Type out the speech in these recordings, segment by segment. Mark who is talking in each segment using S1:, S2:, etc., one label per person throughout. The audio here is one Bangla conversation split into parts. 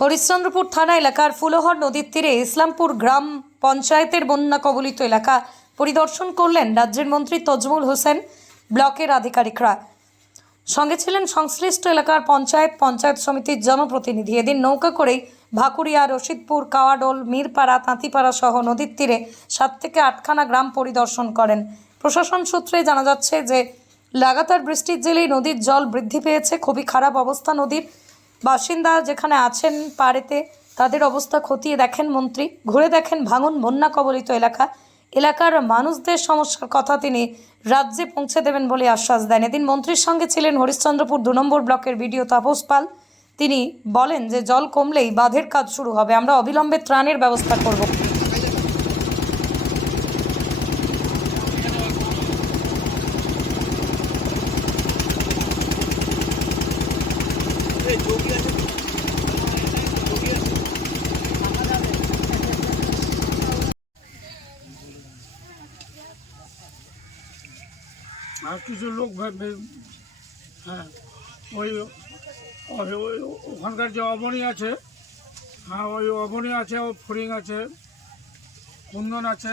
S1: হরিশ্চন্দ্রপুর থানা এলাকার ফুলহর নদীর তীরে ইসলামপুর গ্রাম পঞ্চায়েতের বন্যা কবলিত এলাকা পরিদর্শন করলেন রাজ্যের মন্ত্রী তজমুল হোসেন, ব্লকের আধিকারিকরা। সঙ্গে ছিলেন সংশ্লিষ্ট এলাকার পঞ্চায়েত পঞ্চায়েত সমিতির জনপ্রতিনিধি। এদিন নৌকা করেই ভাকুরিয়া, রশিদপুর, কাওয়াডোল, মিরপাড়া, তাঁতিপাড়া সহ নদীর তীরে সাত থেকে আটখানা গ্রাম পরিদর্শন করেন। প্রশাসন সূত্রে জানা যাচ্ছে যে, লাগাতার বৃষ্টির জেলেই নদীর জল বৃদ্ধি পেয়েছে। খুবই খারাপ অবস্থা নদীর। বাসিন্দা যেখানে আছেন পাড়েতে, তাদের অবস্থা খতিয়ে দেখেন মন্ত্রী। ঘুরে দেখেন ভাঙন বন্যা কবলিত এলাকা। এলাকার মানুষদের সমস্যার কথা তিনি রাজ্যে পৌঁছে দেবেন বলে আশ্বাস দেন। এদিন মন্ত্রীর সঙ্গে ছিলেন হরিশ্চন্দ্রপুর দু নম্বর ব্লকের ভিডিও তাপস পাল। তিনি বলেন যে, জল কমলেই বাঁধের কাজ শুরু হবে। আমরা অবিলম্বে ত্রাণের ব্যবস্থা করব।
S2: আর কিছু লোক ভে- ভে- হ্যাঁ ওই ওই ওখানকার যে অবনী আছে হ্যাঁ ওই অবনী আছে, ও ফরিং আছে, কুন্দন আছে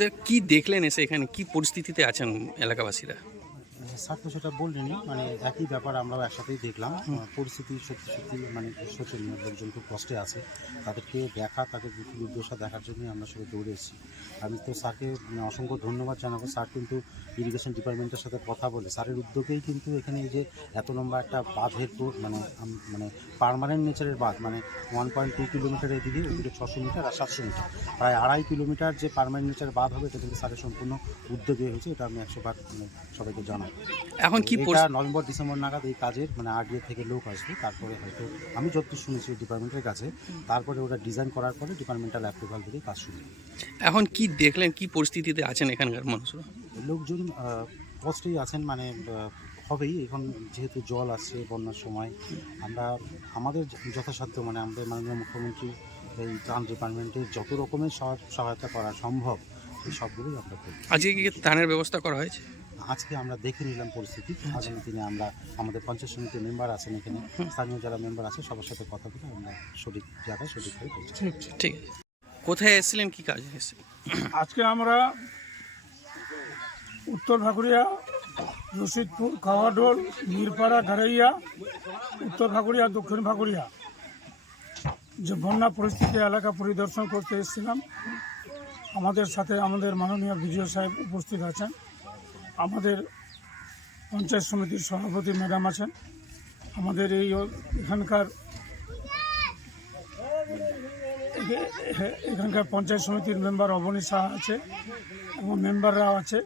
S3: স্যার কী দেখলেন এসে এখানে? কি পরিস্থিতিতে আছেন এলাকাবাসীরা?
S4: স্যার তো সেটা বললেনই মানে একই ব্যাপার আমরাও একসাথেই দেখলাম। পরিস্থিতি সত্যি সত্যি মানে শোচনীয় লোকজন খুব কষ্টে আছে। তাদেরকে দেখা তাদের দুর্দশা দেখার জন্যই আমরা সবাই দৌড়ে এসেছি। আমি তো স্যারকে মানে অসংখ্য ধন্যবাদ জানাব। স্যার কিন্তু ইরিগেশন ডিপার্টমেন্টের সাথে কথা বলে স্যারের উদ্যোগেই কিন্তু এখানে এই যে এত লম্বা একটা বাঁধের পুর মানে মানে পার্মানেন্ট নেচারের বাঁধ মানে ওয়ান পয়েন্ট টু কিলোমিটার এদিকে ওদিকে ছশো মিটার আর সাতশো মিটার। প্রায় আড়াই কিলোমিটার যে পার্মানেন্ট নেচারের বাঁধ হবে এটা কিন্তু স্যারের সম্পূর্ণ উদ্যোগে হয়েছে এটা আমি একশো বার মানে সবাইকে জানাই
S3: এখন কি
S4: এটা নভেম্বর ডিসেম্বর নাগাদ এই কাজের মানে আরডিএ থেকে লোক আসবে তারপরে হয়তো আমি যত শুনেছি ডিপার্টমেন্টের কাছে তারপরে ওটা ডিজাইন করার পরে ডিপার্টমেন্টাল অ্যাপ্রুভাল থেকে কাজ শুরু
S3: এখন কি দেখলেন কি পরিস্থিতিতে আছেন এখানকার মানুষরা?
S4: লোকজন কষ্টেই আছেন মানে হবেই এখন যেহেতু জল আসছে বন্যার সময় আমরা আমাদের যথাসাধ্য মানে আমাদের মাননীয় মুখ্যমন্ত্রী এই ত্রাণ ডিপার্টমেন্টের যত রকমের সহ- সহায়তা করা সম্ভব এই সবগুলোই আমরা করি
S3: আজকে কি ত্রাণের ব্যবস্থা করা হয়েছে?
S4: আজকে আমরা দেখে নিলাম পরিস্থিতি। আগামী দিনে আমরা আমাদের পঞ্চায়েত সমিতির মেম্বার আছেন এখানে। স্থানীয় যারা মেম্বার আছে সবার সাথে কথা বলে আমরা সঠিক জায়গায় সঠিকভাবে পৌঁছে
S2: ঠিক
S3: কোথায় এসেছিলেন কি কাজে এসেছিলেন?
S2: আজকে আমরা উত্তর ভাকুরিয়া রশিদপুর কাওয়াডোল মিরপাড়া ঘারাইয়া উত্তর ভাকুরিয়া দক্ষিণ ভাকুরিয়া যে বন্যা পরিস্থিতি এলাকা পরিদর্শন করতে এসেছিলাম। আমাদের সাথে আমাদের মাননীয় বিডিও সাহেব উপস্থিত আছেন। আমাদের পঞ্চায়েত সমিতির সভাপতি ম্যাডাম আছেন। আমাদের এই এখানকার এখানকার পঞ্চায়েত সমিতির মেম্বার অবনী শাহ আছে এবং মেম্বাররাও আছে।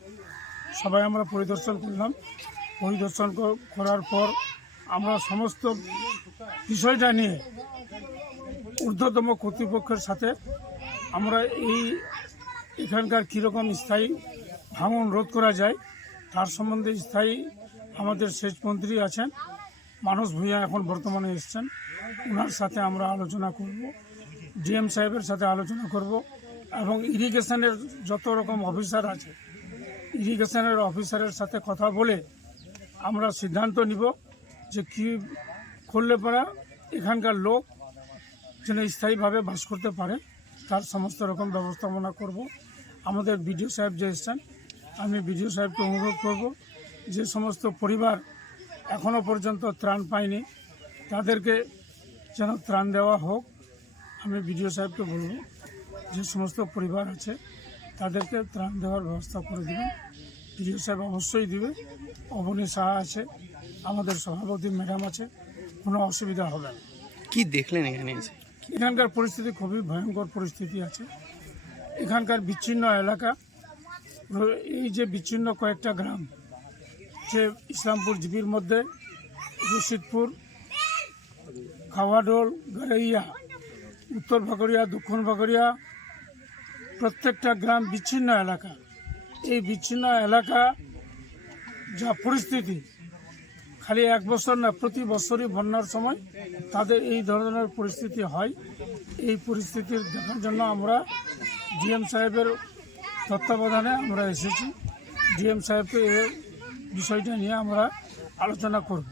S2: সবাই আমরা পরিদর্শন করলাম। পরিদর্শন করার পর আমরা সমস্ত বিষয়টা নিয়ে ঊর্ধ্বতম কর্তৃপক্ষের সাথে আমরা এই এখানকার কীরকম স্থায়ী ভাঙন রোধ করা যায় তার সম্বন্ধে স্থায়ী আমাদের সেচ মন্ত্রী আছেন। মানস ভূঁইয়া এখন বর্তমানে এসছেন। ওনার সাথে আমরা আলোচনা করব, ডিএম সাহেবের সাথে আলোচনা করব এবং ইরিগেশনের যত রকম অফিসার আছে, ইরিগেশনের অফিসারের সাথে কথা বলে আমরা সিদ্ধান্ত নিব যে কী করলে পরে এখানকার লোক যেন স্থায়ীভাবে বাস করতে পারে, তার সমস্ত রকম ব্যবস্থাপনা করব। আমাদের বিডিও সাহেব যে এসছেন আমি বিডিও সাহেবকে অনুরোধ করব যে সমস্ত পরিবার এখনও পর্যন্ত ত্রাণ পায়নি তাদেরকে যেন ত্রাণ দেওয়া হোক আমি বিডিও সাহেবকে বলব যে সমস্ত পরিবার আছে তাদেরকে ত্রাণ দেওয়ার ব্যবস্থা করে দেবেন। বিডিও সাহেব অবশ্যই দিবে অবনী সাহা আছে আমাদের সভাপতি ম্যাডাম আছে কোনো অসুবিধা হবে না।
S3: কি দেখলেন এখানে এসে?
S2: এখানকার পরিস্থিতি খুবই ভয়ঙ্কর পরিস্থিতি আছে। এখানকার বিচ্ছিন্ন এলাকা এই যে বিচ্ছিন্ন কয়েকটা গ্রাম যে ইসলামপুর জিপির মধ্যে, রশিদপুর, খাওয়াডোল গারাইয়া উত্তর ভাগরিয়া, দক্ষিণ ভাগরিয়া, প্রত্যেকটা গ্রাম বিচ্ছিন্ন এলাকা। এই বিচ্ছিন্ন এলাকা যা পরিস্থিতি, খালি এক বছর না, প্রতি বছরই বন্যার সময় তাদের এই ধরনের পরিস্থিতি হয়। এই পরিস্থিতির দেখার জন্য আমরা ডিএম সাহেবের তত্ত্বাবধানে আমরা এসেছি। ডিএম সাহেবকে এ বিষয়টা নিয়ে আমরা আলোচনা করব।